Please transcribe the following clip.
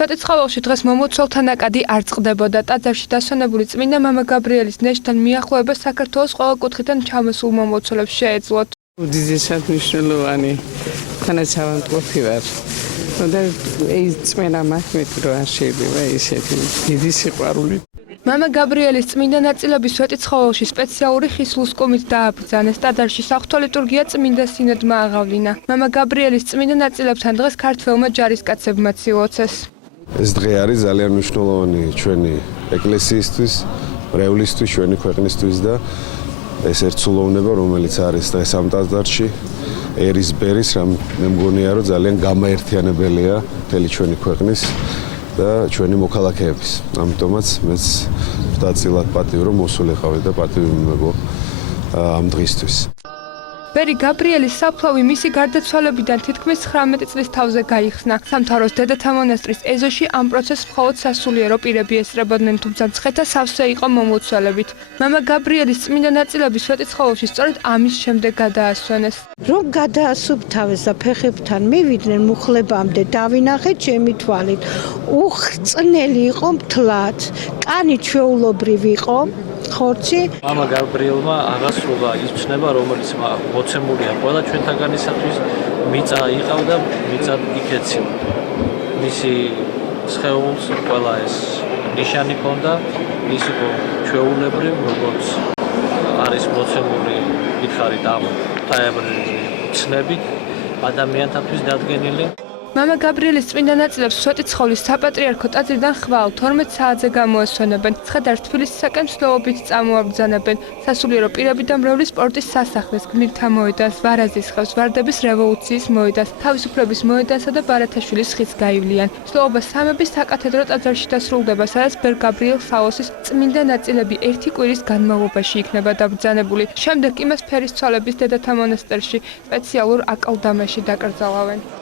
სვეტიცხოველში დღეს მომლოცველთა ნაკადი არ წყდებოდა. ტაძარში დასვენებული წმინდა მამა გაბრიელის ნეშთან მიახლოება საქართველოს ყველა კუთხიდან ჩამოსულ მომლოცველებს შეეძლოთ. უდიდესად მნიშვნელოვანი თანაცავანტყოფი ვარ. და ეს წმინდა მართლმეტი რო არ შეიძლება ისეთი დიდი სიყვარული. მამა გაბრიელის წმინდა ნაწილები სვეტიცხოველში სპეციალური ხისლუს კუმით დააბრძანეს. ტაძარში საღვთო ლიტურგია წმინდა სინოდმა აღავლინა. მამა გაბრიელის წმინდა ნაწილებთან დღეს ქართველმა ჯარისკაცებმა ცილოცეს. ეს დღე არის ძალიან მნიშვნელოვანი ჩვენი ეკლესიისთვის, მრევლისთვის, ჩვენი ქვეყნისთვის და ეს ერთსულოვნება, რომელიც არის დღეს ამ ტაძარში, ერის ბერის, მე მგონია, რომ ძალიან გამაერთიანებელია მთელი ჩვენი ქვეყნის და ჩვენი მოქალაქეების. ამიტომაც მეც ვდაწილად პატივი რომ მოსულიყავი და პატივი მიმეგო ამ დღისთვის. ბერი გაბრიელის საფლავი მისი გარდაცვალებიდან თითქმის 19 წლის თავზე გაიხსნა. სამთავროს დედათა მონასტრის ეზოში ამ პროცესს მხოლოდ სასულიერო პირები ესწრებოდნენ, თუმცა მცხეთა სავსე იყო მომლოცველებით. მამა გაბრიელის წმინდა ნაწილები სვეტიცხოველში სწორედ ამის შემდეგ გადაასვენეს. რომ გადაასუფთავეს და ფეხებთან მივიდნენ მუხლებამდე, დავინახეთ ჩემი თვალით. უხრწნელი იყო მთლად, კანი ჩვეულობრივ იყო. ხორცი მამა გაბრიელმა აღასრულა ის ცნება, რომელიც მოცემულია ყველა ჩვენთაგანისათვის, მიწა იყავდა, მიწა იქეცილა. მისი სხეულს ყველა ეს ნიშანი ჰქონდა, ის იყო ჩვეულებრივ, როგორც არის მოცემული მითხარით ამ თაებრიული ცნებით ადამიანთათვის დადგენილი. მამა გაბრიელის წმინდა ნაწილებს სვეტიცხოვლის საპატრიარქო ტაძრიდან ხვალ 12 საათზე გამოესვენებენ. ცხედარს თბილისისაკენ მსვლელობით წამოაბრძანებენ. სასულიერო პირები და მრევლი სპორტის სასახლეს, გმირთა მოედანს, ვარაზის ხევს, ვარდების რევოლუციის მოედანს, თავისუფლების მოედანსა და ბარათაშვილის ხიდს გაივლიან. მსვლელობა სამების საკათედრო ტაძარში დასრულდება, სადაც ბერ გაბრიელ სალოსის წმინდა ნაწილები ერთი კვირის განმავლობაში იქნება დაბრძანებული. შემდეგ კი მას ფერისცვალების დედათა მონასტერში სპეციალურ აკლდამაში დაკრძალავენ.